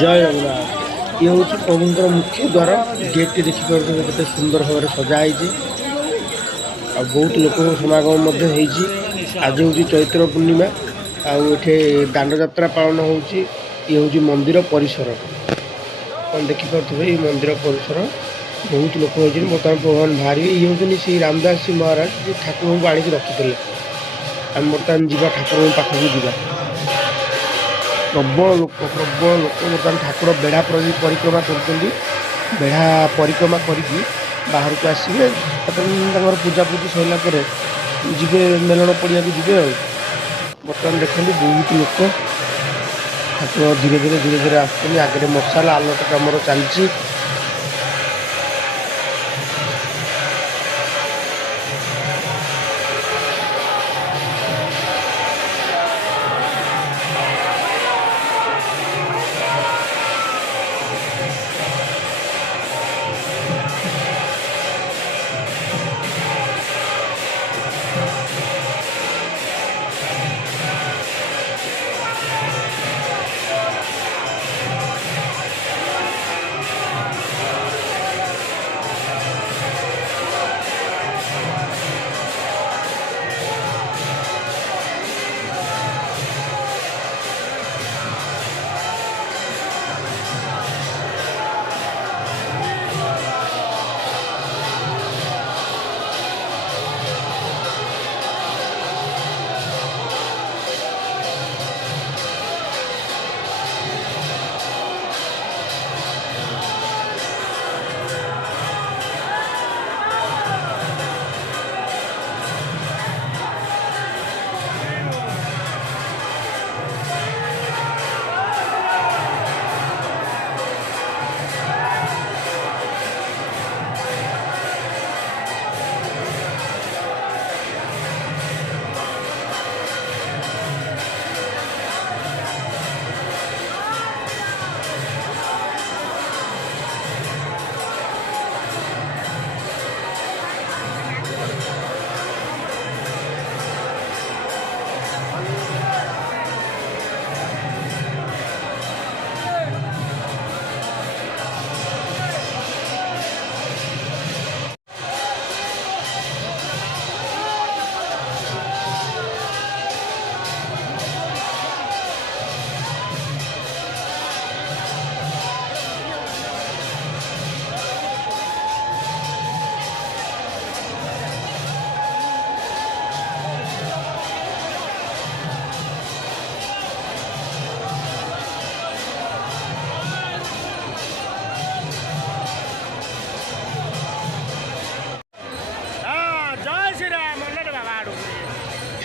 जय जगन्नाथ। ये हूँ प्रभुंर मुख्य द्वार गेट टी देखिए केते सुंदर भाव सजाई आ बहुत लोक समागम आज हूँ चैत्र पूर्णिमा आठे दांड जात्रा पालन होची। ये हूँ मंदिर परिसर देखिपे ये मंदिर परिसर बहुत लोक होती बर्तमान भगवान बाहर ये हूँ श्री रामदास जी महाराज जो ठाकुर को आणिक रखी आम बर्तमान जा ठाकुर पाखक जा प्रबल लोक बर्तमान ठाकुर बेढ़ा परिक्रमा कर बेढ़ा परिक्रमा करके बाहर को आसवे पूजा पूजी सरला जी मेलन पड़िया जी बर्तमान देखते बहुत लोक ठाकुर धीरे धीरे आगे मशाल आलोक कम चलती।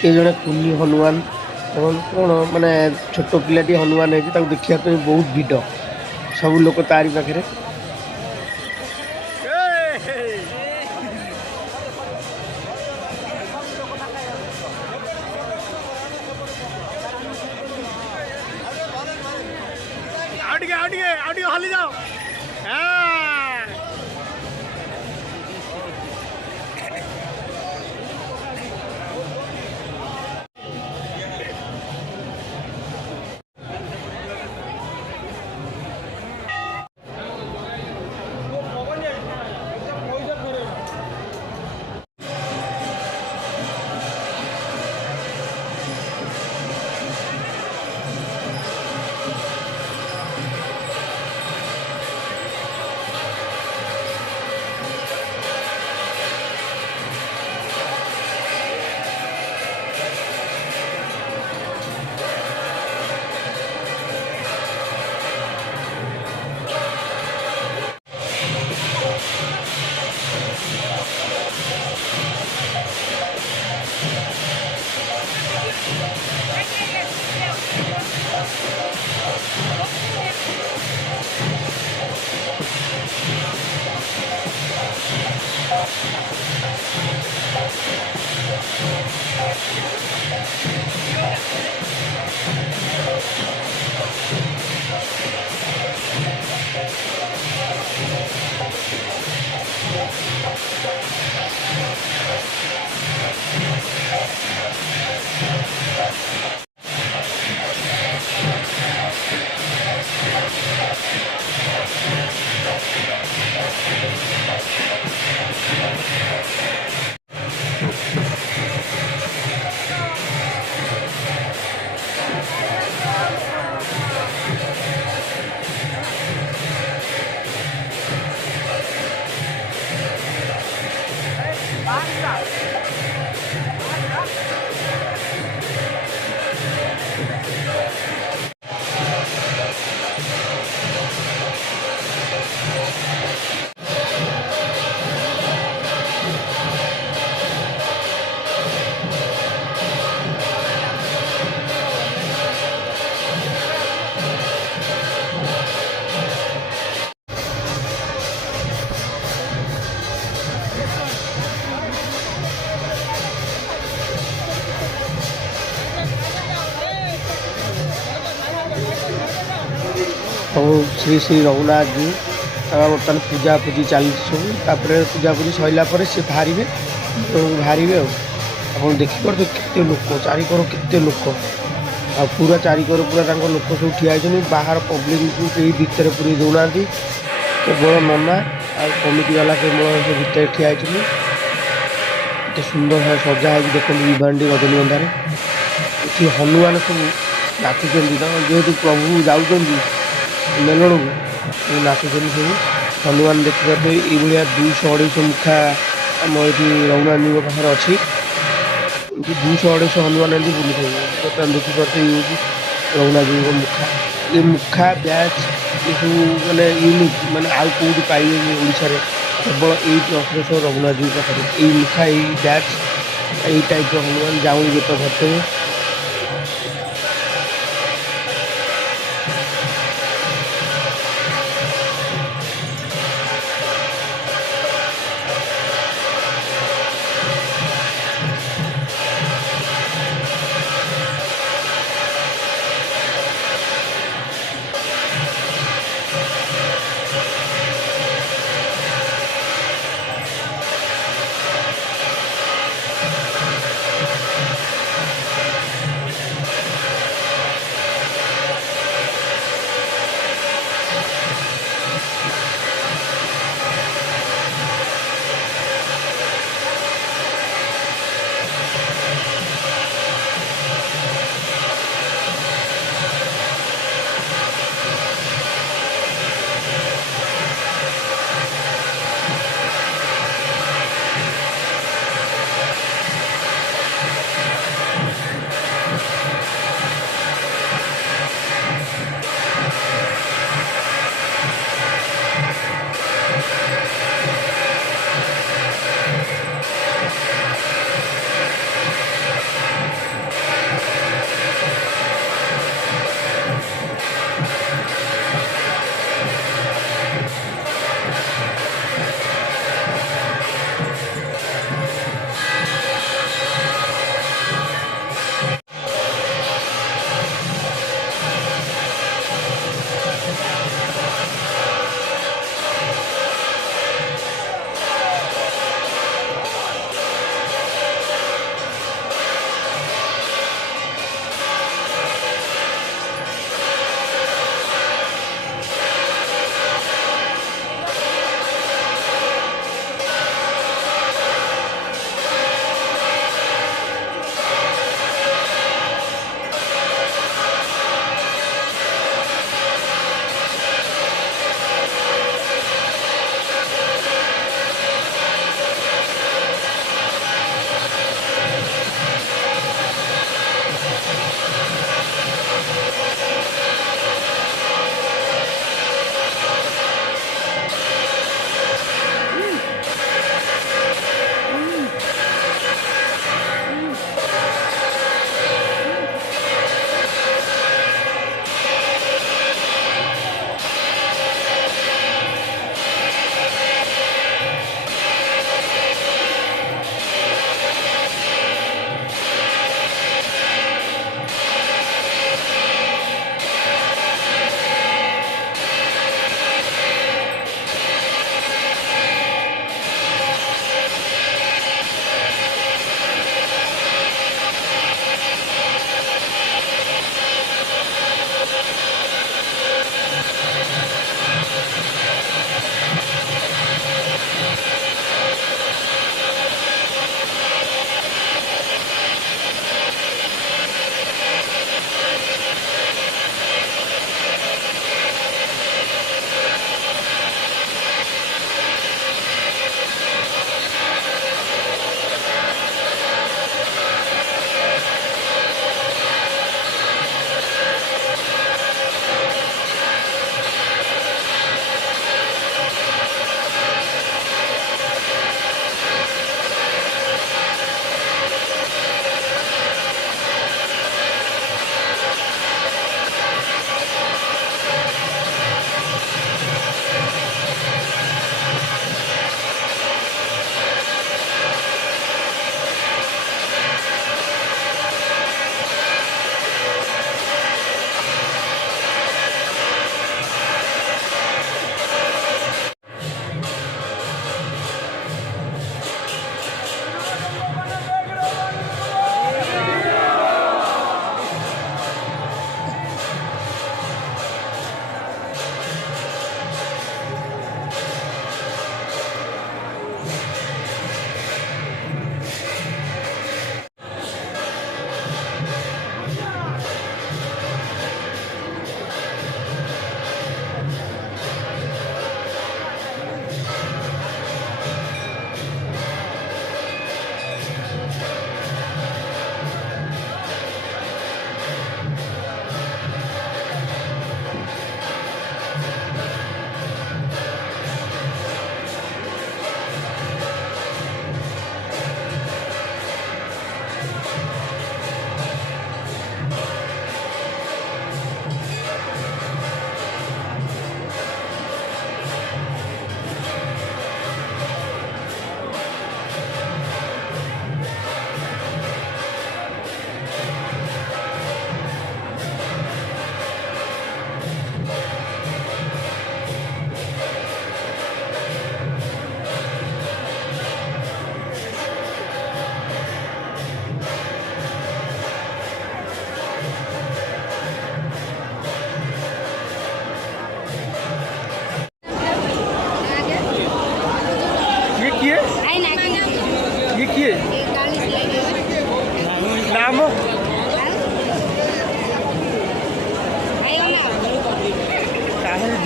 ये जड़े कुनी हनुमान और कौन माने छोट पिलाटी हनुमान है देखा बहुत भिड़ सब लोग तारी पाखे हली जाओ। प्रभु श्री श्री रघुनाथ जी बर्तमान पूजापूजी चली सब तापर पूजापूजी सरला सी बाहर बाहर आप देखिपे केते लोक चारिकर केते लोक आ पूरा चारिकर पूरा लोक सब ठिया बाहर पब्लिक को कहीं भितर पूरी दौना केवल नना आ कमिटी वाला केवल से भितर ठिया सुंदर भाव सजा है देखते विभांडी रजनीगंधार ये हनुमान सब नाचुं जेहेतु प्रभु जाऊँ मेलन को नाचुं सब हनुमान देखिए ये 200-250 मुखा आम ये रघुनाथ जी पाखे अच्छी 200-250 हनुमान एमती बुली थे बर्तमान देखिपे ये हूँ रघुनाथ जी मुखा ये मुखा बैच ये सब मैंने यूनिक मैंने आउ कौटी पाइबे ओडिशा केवल ये असुरेश्वर रघुनाथ जी पाखे ये मुखा ये बैच यही टाइप हनुमान जाऊँ गीत धरते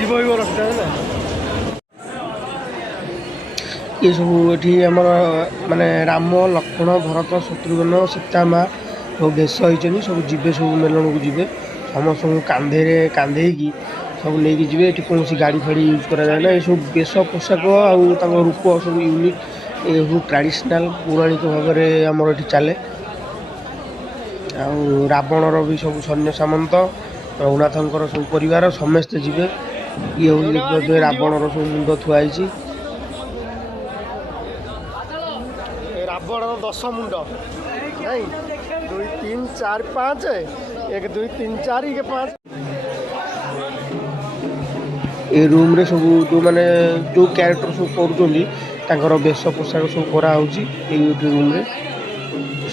जीव रखता है ना ये सब ये आमर माने राम लक्ष्मण भरत शत्रुघ्न सीता माँ सब बेश होती सब जीवे सब मेलन को जी समस्त कांधे कांधे सब नहीं जी कौन गाड़ी फाड़ी यूज कराए ना ये सब बेश पोशाक आउ रूप सब यूनिक ये सब ट्रेडिशनल पौराणिक भाव में आमर ये चले रावणर भी सब सैन्य सामंत रघुनाथंकर सब परिवार समस्ते जी ये हूँ देखिए रावणर सब मुंड थुआई रावण 10 मुंड नहीं 2 3 4 5 1 2 3 4 1 5 ये रूम रे सब जो मैंने जो क्यारेक्टर सब कर वेश पोशाक सब कराऊँगी रूम रे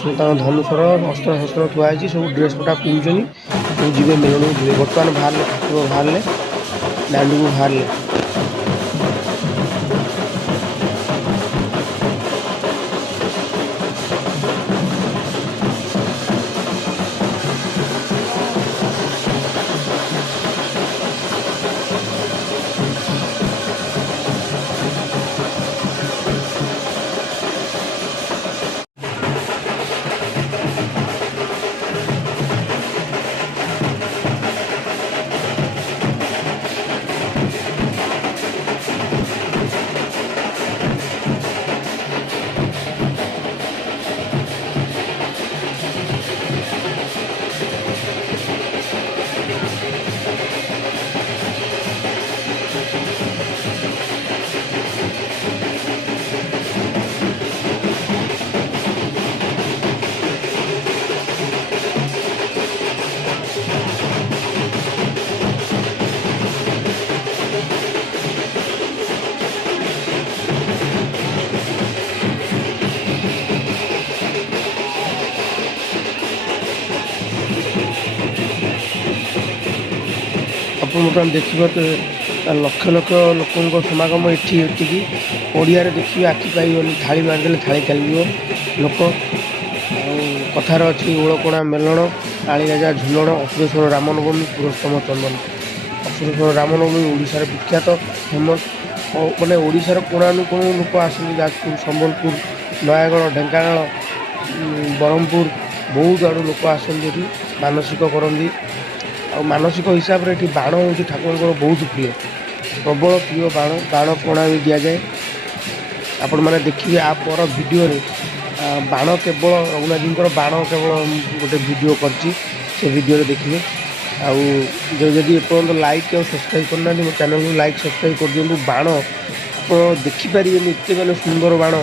सब धनुषर अस्त्र शस्त्र थुआई सब ड्रेस पटा पिंधुन सब जी मेलन को जी बर्तमान बाहर ठाकुर बाहर दांडी को बाहर बर्तमान देखिए लक्ष लक्ष लोक समागम ये ओडिया देखिए आखि पाइबनी थाली मारिदेले थाली चलिए लोक कथार अच्छी ओलकोणा मेलन कालीराजा झुलन असुरेश्वर रामनवमी पुरस्तम चंदन असुरेश्वर रामनवमी ओडिशार विख्यात फेमस मैंने ओडिशार कोणानुकोण लोक आसती जाजपुर सम्बलपुर नयागढ़ ढेंकानाल ब्रह्मपुर बहुत आड़ लोक आसती मानसिक करती आ मानसिक हिसाब से बाण हूँ ठाकुर बहुत प्रिय प्रबल प्रिय बाण बाण पणा भी दि जाए आपण मैंने देखिए आ पर वीडियो बाण केवल रघुनाथ बाण केवल गोटे वीडियो करची से वीडियो देखिए आदि एपर्तंत लाइक और सब्सक्राइब करना मो चैनल को लाइक सब्सक्राइब कर दिखाँ बाण आप देखिपारे एत मैंने सुंदर बाण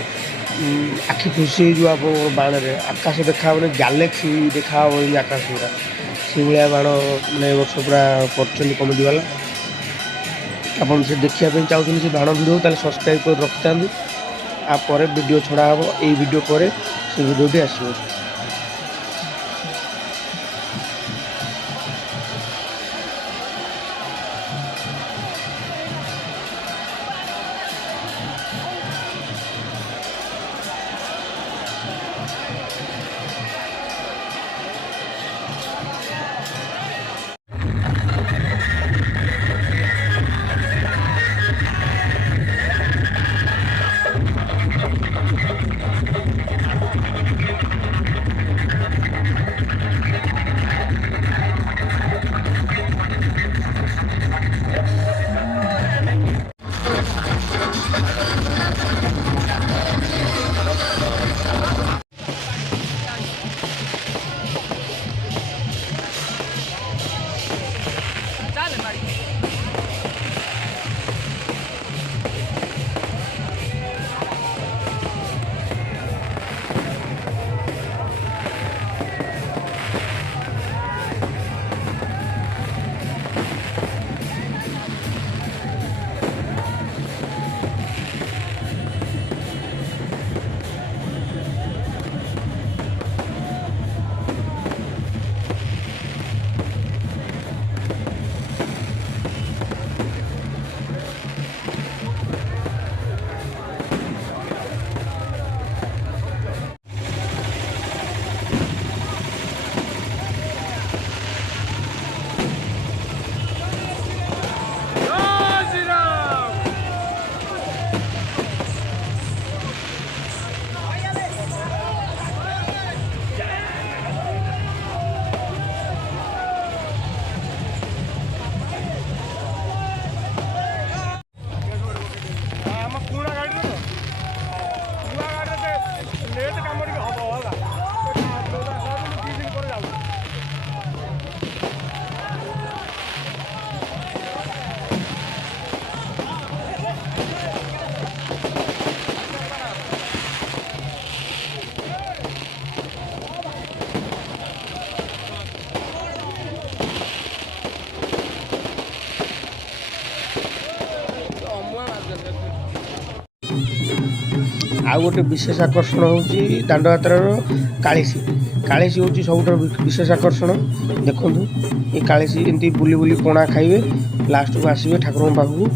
आखि खुशी हो बाण में आकाश देखा मैंने गैलेक्सी देखा आकाश पूरा से भाया बाण मैंने वर्ष पूरा कर कमेडी वाला आप देखापी चाहते से बाण भिडियो ताले सब्सक्राइब कर रखि था आप वीडियो छड़ा हम ये वीडियो पर से वीडियोटी आसो। आउ गोटे विशेष आकर्षण होची दांडयात्रार कालीसी कालीसी होची सबुठार विशेष आकर्षण देखंतु ये कालीसी एमती बुली बुली पणा खाइबे लास्ट को आसबे ठाकुर पाखु